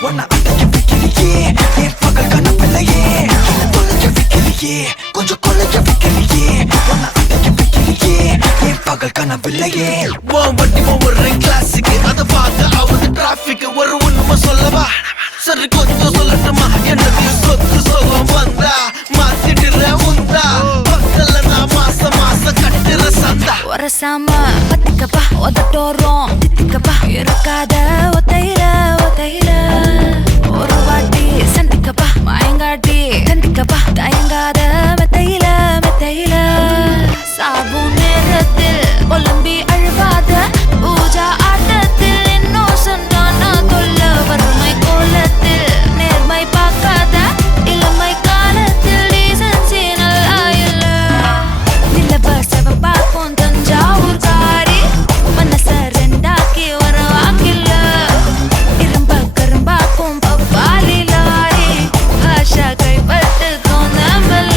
Wanna அடைய வைக்கிறியே என் பகல் கனவில்லையே என்ன தொலைக்க வைக்கிறியே கொஞ்சம் கொலைக்க வைக்கிறியே wanna அடைய வைக்கிறியே என் பகல் கனவில்லையே வண்டி ஒரு கிளாஸுக்கு அதை பார்த்து ஆகுது டிராபிக் ஒரு உண்மை சொல்லவா சரி கொஞ்சம் சொல்லட்டுமா என்னது சொத்து சொல்லம் வந்தா மாத்திடுற உந்தா பக்கல்ல நான் மாச கட்டுற சந்தா ஒரசாம பத்திக்கப்பா ஒதட்டோரம் தித்திக்கப்பா இருக்காத ஒத்தையில ஒரு வாட்டி சந்திக்கப்பா மாயங்காட்டி கந்திக்கப்பா தயங்காத மெத்தையில சாவு நேரத்தில் ஒலம்பி அழுவாத பூஜா ஆட்டத்தில் இன்னும் சொன்னானா தொல்ல வறுமை கோலத்தில் நேர்மை பார்க்காத இளமை காலத்தில் டீசன்சி நல்லா இல்ல நிலவ செவப்பாக்கும் தஞ்சாவூர் காரி மனச ரெண்டாக்கி வர வாக்கில்ல இரும்ப கரும்பாக்கும் பப்பாலி லாரி ஆஷா கைப்பட்டுக்கும் நம்பல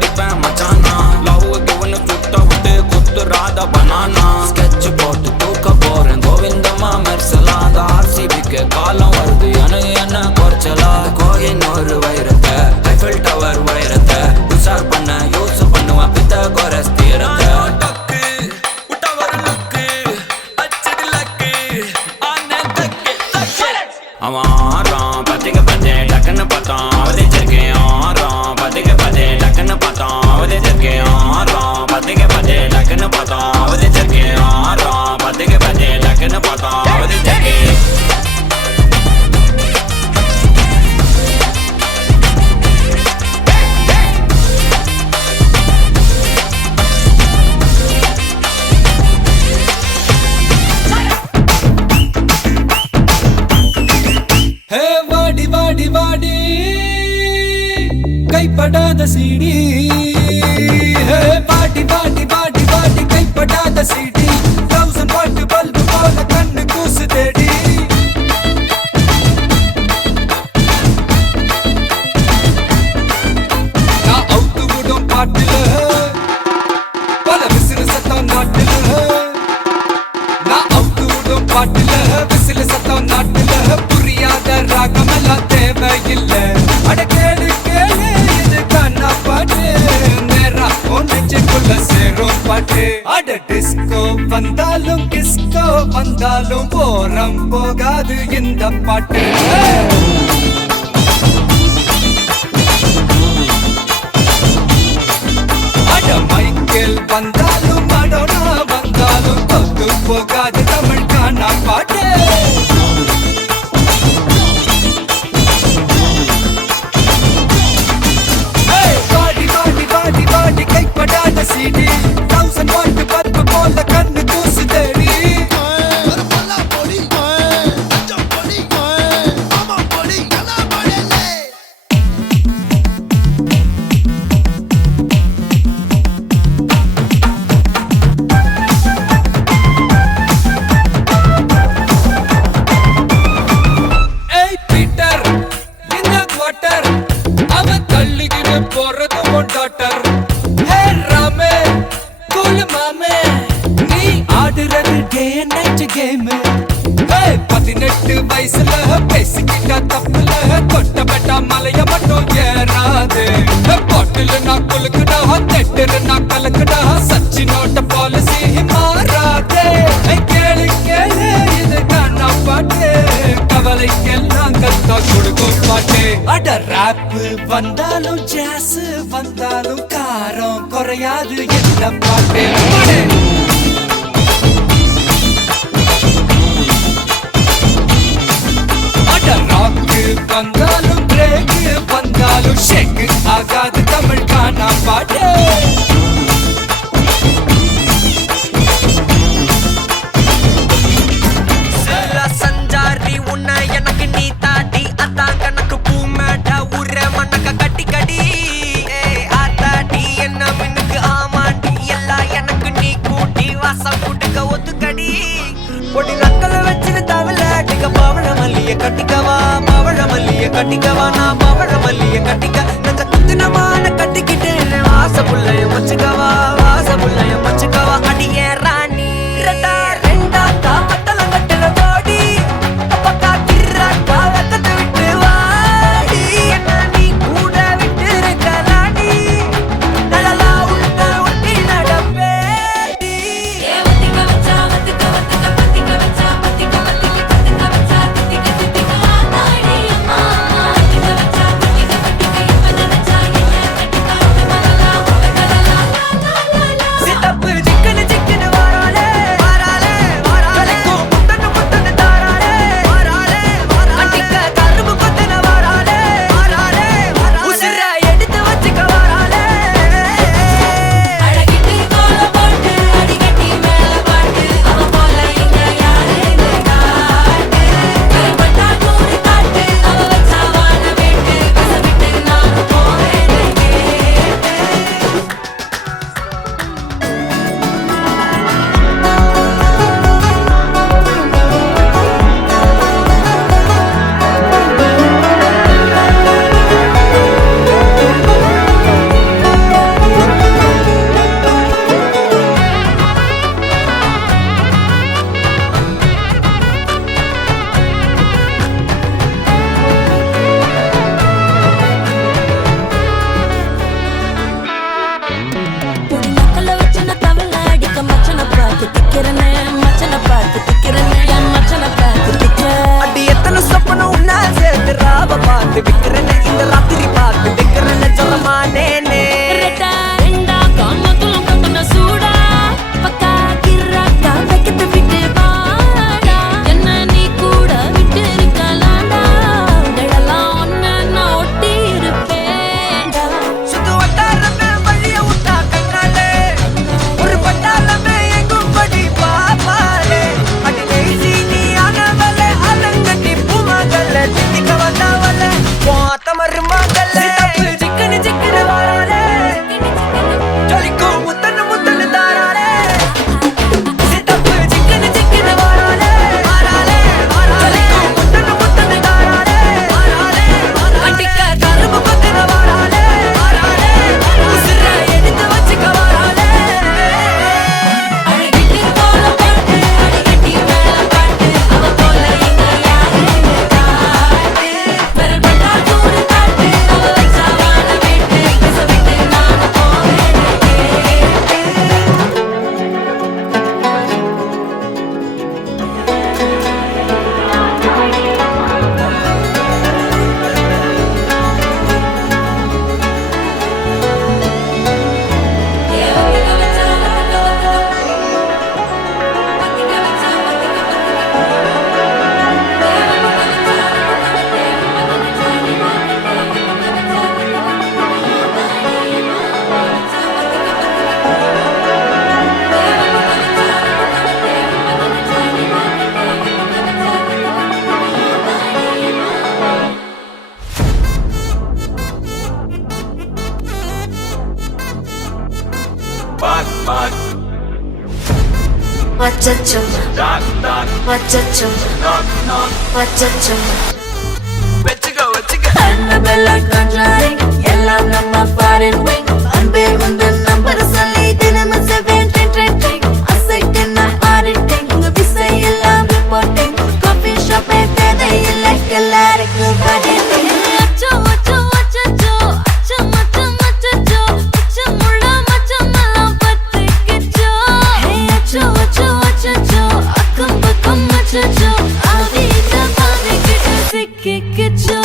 அடிப்பேன் மச்சானா லவ்வுக்கு ஒன்று சுட்ட விட்டு குத்துறாத பனானா ஸ்கெட்ச் போட்டு தூக்க போறேன் கோவிந்தம்மா மெர்சலா அந்த ஆர்சிபிக்கு காலம் வருது என்ன குறைச்சலா கோயின் ஒரு வைரத்தை ஐஃபில் டவர் வைரத்தை உஷார் பண்ண யூஸ் பண்ணுவேன் பித்தகோரஸ் தீரத்தை அவன் ஆறான் பத்திக்க பத்தே டக்குன்னு பார்த்தான் அவதிச்சிருக்கேன் ஆறான் பத்திக்க பத்தே டக்குன்னு பார்த்தான் அவதிச்சிருக்கேன் ஆறான் பத்திக்க பத்தே டக்குன்னு பார்த்தான் அவதிச்சிருக்கேன் ஆறான் பத்திக்க பத்தே டக்குன்னு பார்த்தான் அவதிச்சிருக்கேன் வாடி கைப்படாத சீடி வாடி வாடி வாடி வாடி கைப்படாத சீடி 1000 வாட் பல்பு போல கண்ணு கூசு தேடி நான் அவுத்து விடும் பாட்டுல பல விசிறு சத்தம் நாட்டுல நான் அவுத்து விடும் பாட்டுல விசிறு சத்தம் நாட்டுல புரியாத ராகமெல்லாம் தேவையில்லை அட கேளு கேளு இது கண்ணா பாட்டு நேரா ஒன்னுக்குள்ள சேரும் பாட்டு அட டிஸ்கோ வந்தாலும் கிஸ்கோ வந்தாலும் போரம் போகாது இந்த பாட்டு அட மைக்கேல் வந்தாலும் மடோனா வந்தாலும் தொத்து போகாது தமிழ் காணா பாட்டு கைப்படாத சீடி 1000 வாட் பல்பு போல கண்ணு கூசு தேடி ஏய் பீட்டர் இந்த குவார்ட்டர் அவன் தள்ளிக்கிட்டு போறது உன் டாக்டர் வயசுல பேசிக்கிட்டா தப்புல தொட்டப்பட்டா மலைய மட்டும் ஏறாது பாட்டில் நான் குலுக்குடா தெட்டுரு நான் கலக்குடா சச்சினோட பாலிசி மாறாதே கேளு கேளு இது காணா பாட்டு கவலைக்கெல்லாம் கத்தா கொடுக்கும் பாட்டு அட ராப் வந்தாலும் ஜாஸ் வந்தாலும் காரம் குறையாது இந்த பாட்டு வந்தாலும் பிரேக் வந்தாலும் ஷேக் ஆகாது தமிழ் காணா பாட்டு சஞ்சாரி உன்னை எனக்கு நீ தாட்டி அதான் கணக்கு பூமேட்டா உர மண்ணக்க கட்டி கடி ஆத்தாட்டி என்ன மின்னுக்கு ஆமாண்டி எல்லாம் எனக்கு நீ கூட்டி வாசம் கூட்டுக்க ஒத்துக்கடி பொடி நக்கல வச்சிரு தவள அடிக்க பவழ மல்லிய கட்டிக்கவா கட்டிக்கவா நான் பவழ மல்லிய கட்டிக்க நச்ச குத்தினமான கட்டிக்கிட்டு வாச புள்ளைய மச்சுக்கவா அடியே ராணி ரெண்டா தாமத்தல கட்டுல போடி அப்பக்கா கிர்ராக்கா வெக்கத்தை விட்டு வாடி என்ன நீ கூட விட்டு இருக்கலாடி நலலா உள்ள ஒட்டி நடப்பேடி பாக் பாக் அச்சச்சோ டாக் டாக் அச்சச்சோ நாக் நாக் அச்சச்சோ வெச்சுக்க வெச்சுக்க Annabella conjuring எல்லாம் நம்ம ஃபாரின் விங் அன்பே வந்து நம்பர் சொல்லி தினமும் 7 ட்ரெண்டிங் அசைக்கன ஆடிட்டிங் உங்க விசை எல்லாம் ரிப்போர்ட்டிங் காஃபி ஷாப் தேதை இல்லை எல்லாருக்கும் பதில் அச்சோ அச்சோ அச்சச்சோ அச்சம் அச்சம் அச்சச்சோ அச்சமுள்ள மச்சமெல்லாம் பத்திக்கிச்சோ ஹே அச்சோ அச்சோ அச்சச்சோ அக்கம் பக்கம் அச்சச்சோ ஆவித பாவிக்கிட்டு சிக்கிக்கிச்சோ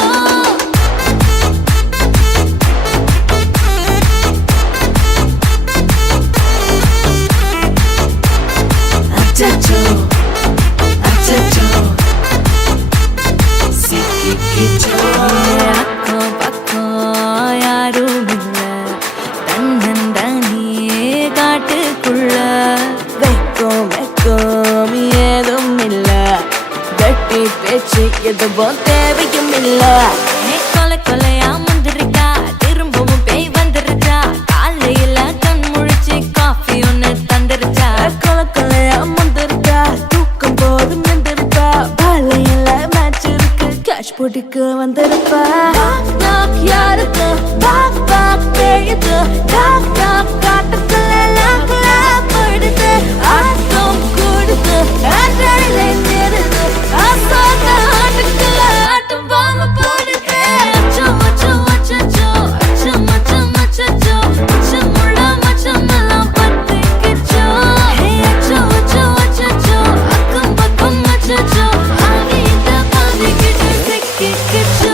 அச்சச்சோ அச்சச்சோ சிக்கிக்கிச்சோ அக்கம் பக்கம் யாரும் இல்ல தன்னந்தனியே காட்டுக்குள்ள வெக்கம் வெக்கம் ஏதும் இல்ல கட்டி பேச்சு எதுவும் தேவையும் இல்ல கொலை கொலையா வந்திருக்கா திரும்பவும் பேய் வந்திருக்கா காலையில கண் முழிச்சு காஃபி ஒன்னு தந்திருச்சா கொலை கொலையா வந்திருக்கா தூக்கம் போதும் நின்றிருக்கா காலையில மேட்ச் இருக்கு கேஷ் போட்டுக்கு வந்திருப்பா யாருக்கு பாக் பாக் பேயுது டாக் டாக் காட்டுக்குள்ள லாக்ல படுது ஆட்டம் கூடுது ஆட்டாடிலே நேருது ஆசாத ஆட்டுக்குள்ள ஆட்டம் பாம்பு போடுது அச்சோ அச்சோ அச்சச்சோ அச்சம் அச்சம் அச்சச்சோ அச்சமுள்ள மச்சமெல்லாம் பத்திக்கிச்சோ ஹே அச்சோ அச்சோ அச்சச்சோ அக்கம் பக்கம் அச்சச்சோ ஆவித பாவிக்கிட்டு சிக்கிக்கிச்சோ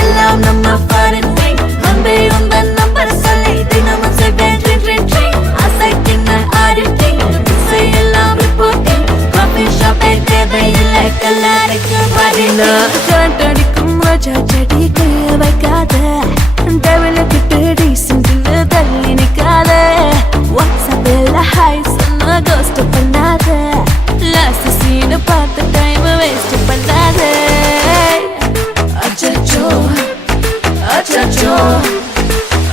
எல்லாம் நம்ம ஃபாரின் விங் அன்பே உந்தன் நம்பர் சொல்லி தினமும் 7 ட்ரெண்டிங் அசைக்கின ஆடிட்டிங் விசை எல்லாம் ரிப்போர்ட்டிங் காஃபி ஷாப்பே தேவையில்லை எல்லாருக்கும் பதில் கரண்ட் அடிக்கும் ரோஜா செடி கைய வைக்காத டெவலப்பிட்டு டீசென்ட்னு தள்ளி நிக்காத வாட்ஸ்அப்பில் ஹாய் சொன்ன கோஸ்ட் பண்ணாத லாஸ்ட் சீனை பார்த்த டைம் வேஸ்ட் பண்ணாத அச்சச்சோ அச்சச்சோ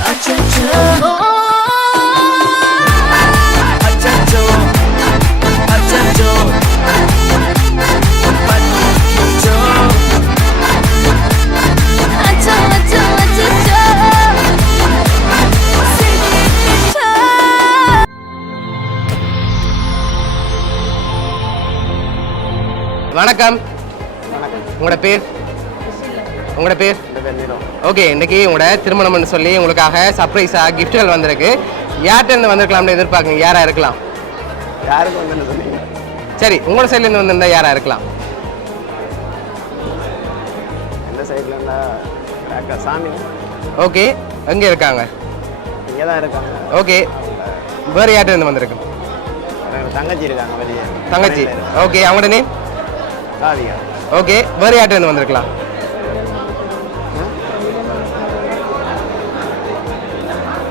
அச்சச்சோ அச்சச்சோ அச்சச்சோ பத்திக்கிச்சோ அச்சோ அச்சோ அச்சச்சோ சிக்கிக்கிச்சோ வணக்கம் உங்களோட பேர் உங்களோட பேர் ஓகே இன்னைக்கு உங்களோட திருமணம்னு சொல்லி உங்களுக்காக சர்ப்ரைஸாக கிஃப்ட்கள் வந்திருக்கு யார்கிட்ட வந்திருக்கலாம்னு எதிர்பார்க்குங்க யாராக இருக்கலாம் யாருக்கு வந்து சொன்னீங்க சரி உங்களோட சைட்லேருந்து வந்திருந்தா யாராக இருக்கலாம் எந்த சைட்ல இருந்தா அக்கா சாமி ஓகே எங்கே இருக்காங்க இங்கே தான் இருக்காங்க ஓகே வேறு யார்கிட்ட இருந்து வந்திருக்கு எனக்கு தங்கச்சி இருக்காங்க வெளியே தங்கச்சி ஓகே அவங்களோட நேம் ராதிகா ஓகே வேறு யார்கிட்ட இருந்து வந்திருக்கலாம்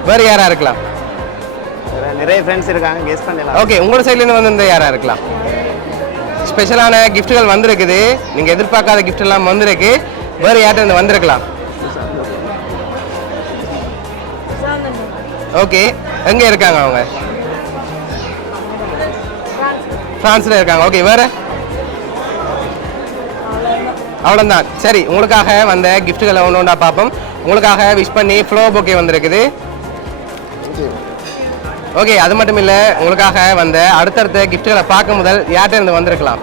வேறு யாராக இருக்கலாம் வேற நிறைய ஃப்ரெண்ட்ஸ் இருக்காங்க கெஸ் பண்ணலாம் ஓகே உங்களோட சைட்லேருந்து வந்திருந்த யாராக இருக்கலாம் ஸ்பெஷலான கிஃப்ட்டுகள் வந்திருக்குது நீங்கள் எதிர்பார்க்காத gift எல்லாம் வந்திருக்கு வேறு யார்கிட்ட இருந்து வந்திருக்கலாம் ஓகே எங்கே இருக்காங்க அவங்க ஃப்ரான்ஸில் இருக்காங்க ஓகே வேறு அவ்வளோதான் சரி உங்களுக்காக வந்த கிஃப்ட்டுகளை ஒன்று ஒன்றா பார்ப்போம் உங்களுக்காக விஷ் பண்ணி ஃப்ளோ பொக்கே வந்திருக்குது ஓகே அது மட்டும் இல்லை உங்களுக்காக வந்த அடுத்தடுத்த கிஃப்ட்டுகளை பார்க்க முதல் யார்கிட்ட இருந்து வந்திருக்கலாம்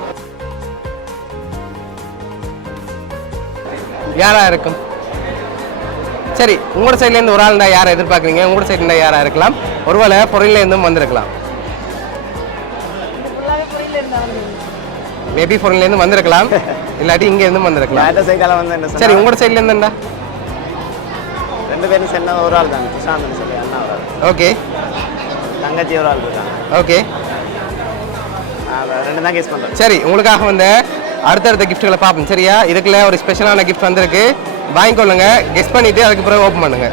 யாரா இருக்கும் சரி உங்களோட சைட்லேருந்து ஒரு ஆள் இருந்தால் யாரை எதிர்பார்க்குறீங்க உங்களோட சைட்ல இருந்தால் யாராக இருக்கலாம் ஒருவேளை பொருள்லேருந்தும் வந்திருக்கலாம் மேபி பொருள்லேருந்து வந்திருக்கலாம் இல்லாட்டி இங்கே இருந்தும் வந்திருக்கலாம் யார்கிட்ட சைக்கால வந்து என்ன சரி உங்களோட சைட்லேருந்துண்டா ரெண்டு பேரும் சேர்ந்தா ஒரு ஆள் தாங்க சுஷாந்த்னு சொல்லி அண்ணா ஒரு ஆள் ஓகே தங்கச்சி ஒரு ஆள் இருக்காங்க ஓகே ரெண்டு தான் கெஸ் பண்ணுறேன் சரி உங்களுக்காக வந்த அடுத்தடுத்த கிஃப்ட்டுகளை பார்ப்போம் சரியா இதுக்குள்ள ஒரு ஸ்பெஷலான கிஃப்ட் வந்திருக்கு வாங்கிக்கொள்ளுங்க கெஸ் பண்ணிட்டு அதுக்கு பிறகு ஓப்பன் பண்ணுங்க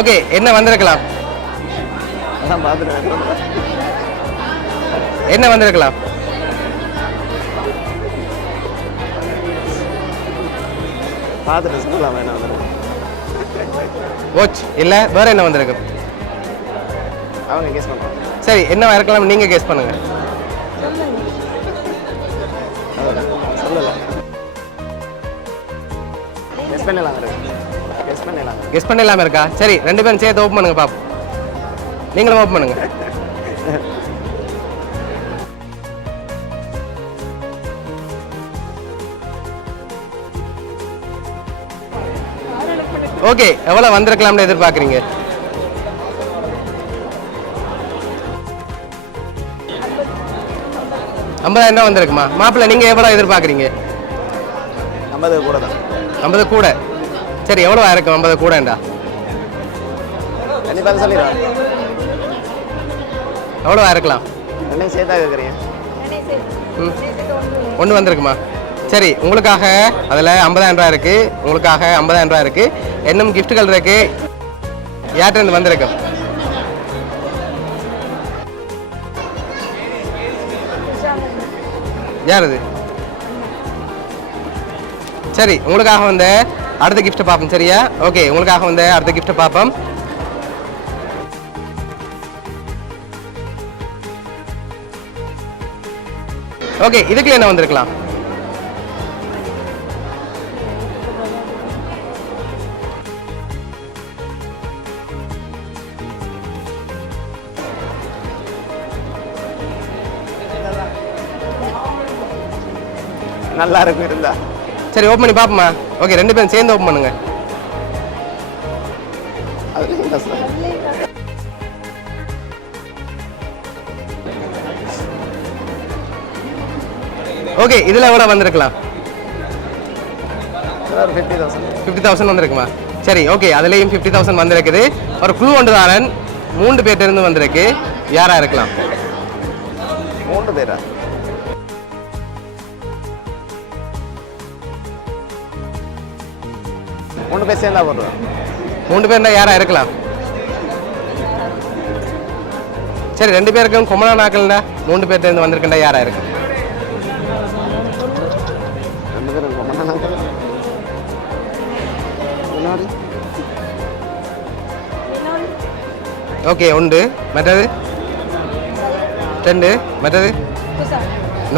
ஓகே என்ன வந்திருக்கலாம் அதான் பார்த்துட்டு என்ன வந்திருக்கலாம்? பார்த்துட்டு சொல்லலாம் வேணாம் வந்துருக்கு. வாட்ச் இல்லை வேற என்ன வந்திருக்கு? அவங்க கெஸ் பண்ணுவாங்க. சரி என்னவா இருக்கலாம் நீங்க கெஸ் பண்ணுங்க. சொல்லலை. கெஸ் பண்ணலாம் இருக்கு. கெஸ் பண்ணலாம். கெஸ் பண்ணலாம இருக்கா? சரி 2 பேரும் சேர்த்து ஓப்பன் பண்ணுங்க பாப்போம். நீங்களும் ஓப்பன் பண்ணுங்க. ஓகே எவ்வளவு வந்திருக்கலாம்னு எதிர்பார்க்குறீங்க? 50,000 வந்திருக்குமா? மாப்பிள்ளை நீங்க எவ்வளவு எதிர்பார்க்குறீங்க? 50 கூட தான். 50 கூட. சரி எவ்வளவு இருக்கும் 50 கூடண்டா? கண்டிப்பாக சொல்லிடுவாங்க. எவ்வளவு இருக்கலாம்? ரெண்டையும் சேர்த்தா கேட்குறீங்க. ஒன்று வந்திருக்குமா? சரி உங்களுக்காக அதில் 50,000 இருக்கு. உங்களுக்காக 50,000 இருக்கு. இன்னும் கிஃப்ட்டுகள் இருக்கு. யார்கிட்ட வந்திருக்கு? யார் அது? சரி உங்களுக்காக வந்து அடுத்த கிஃப்ட்டை பார்ப்போம். சரியா? ஓகே உங்களுக்காக வந்து அடுத்த கிஃப்ட்டை பார்ப்போம். ஓகே இதுக்குள்ள என்ன வந்திருக்கலாம்? நல்லா இருக்கும் இருந்தா. சரி ஓப்பன் பண்ணி பார்ப்போமா? ஓகே 2 பேரும் சேர்ந்து ஓப்பன் பண்ணுங்க. அதுலேயும் இல்லை சார். ஓகே இதில் எவ்வளோ வந்திருக்கலாம்? 50,000. 50,000 வந்திருக்குமா? சரி ஓகே அதுலேயும் 50,000 வந்திருக்குது. ஒரு குழு ஒன்று தாரன் 3 பேர்ட்ட இருந்து வந்திருக்கு. யாரா இருக்கலாம்? 3 பேரா? 3 பேர் சேர்ந்தா போடுறோம். 3 பேர்னா யாரா இருக்கலாம்? சரி 2 பேருக்கும் கொமலா நாக்கள்னா 3 பேர்ட்ட இருந்து வந்திருக்கா யாரா இருக்கு? 2 பேரும் ரொம்ப நாள் முன்னாடி. ஓகே உண்டு. மற்றது 2 மற்றது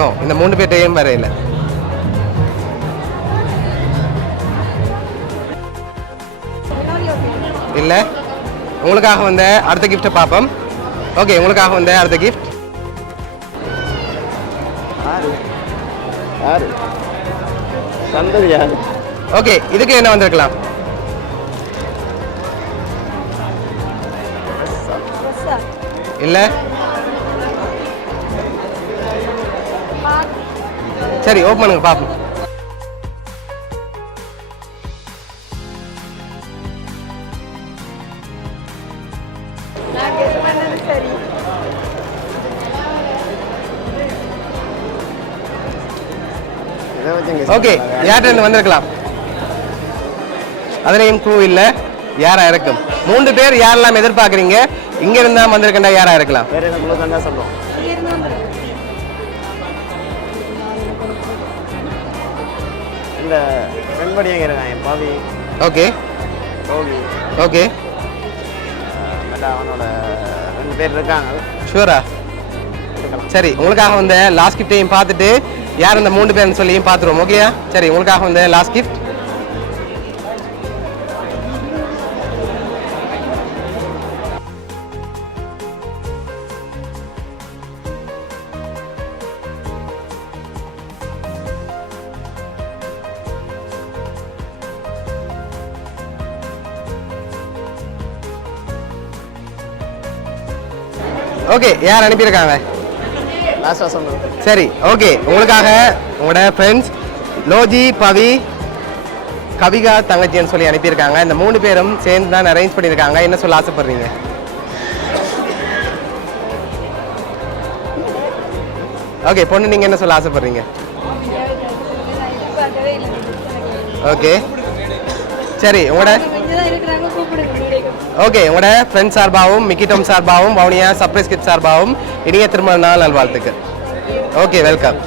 நோ. இந்த 3 பேர்ட்டையும் வர இல்லை. இல்லை உங்களுக்காக வந்து அடுத்த கிஃப்ட்டை பார்ப்போம். ஓகே உங்களுக்காக வந்து அடுத்த கிஃப்ட். யாரு தந்தது யாரு? ஓகே இதுக்கு என்ன வந்திருக்கலாம்? இல்லை சரி ஓப்பன் பண்ணுங்க பார்ப்போம். ஓகே யார்கிட்ட வந்திருக்கலாம்? அதுலேயும் க்ளூ இல்லை. யாரா இருக்கும்? 3 பேர் யாரெல்லாம் எதிர்பார்க்குறீங்க? இங்க இருந்தா வந்திருக்கா யாரா இருக்கலாம்? வேற என்ன குழு தந்தா சொல்லுவோம். இந்த பெண்படியங்க இருக்காங்க பாவி. ஓகே கோவி. ஓகே அவனோட 2 பேர் இருக்காங்க. ஷூரா? சரி உங்களுக்காக வந்து லாஸ்ட் கிஃப்டையும் பார்த்துட்டு யார் இந்த 3 பேர்னு சொல்லியும் பார்த்துருவோம். ஓகேயா? சரி உங்களுக்காக வந்து லாஸ்ட் கிஃப்ட். ஓகே யார் அனுப்பியிருக்காங்க? லாஸ்ட்டாக சொன்னோம். சரி ஓகே உங்களுக்காக உங்களோட ஃப்ரெண்ட்ஸ் லோஜி பவி கவிகா தங்கச்சின்னு சொல்லி அனுப்பியிருக்காங்க. இந்த 3 பேரும் சேர்ந்து தான் அரேஞ்ச் பண்ணியிருக்காங்க. என்ன சொல்ல ஆசைப்படுறீங்க? ஓகே பொண்ணு நீங்கள் என்ன சொல்ல ஆசைப்படுறீங்க? ஓகே சரி உங்களோட ஓகே உங்களோட ஃப்ரெண்ட்ஸ் சார்பாகவும் மிக்கிடம் சார்பாகவும் வவுனியா சர்ப்ரைஸ் கிட் சார்பாகவும் இனிய திருமண நாள் நல்வாழ்த்துக்கள். Okay welcome.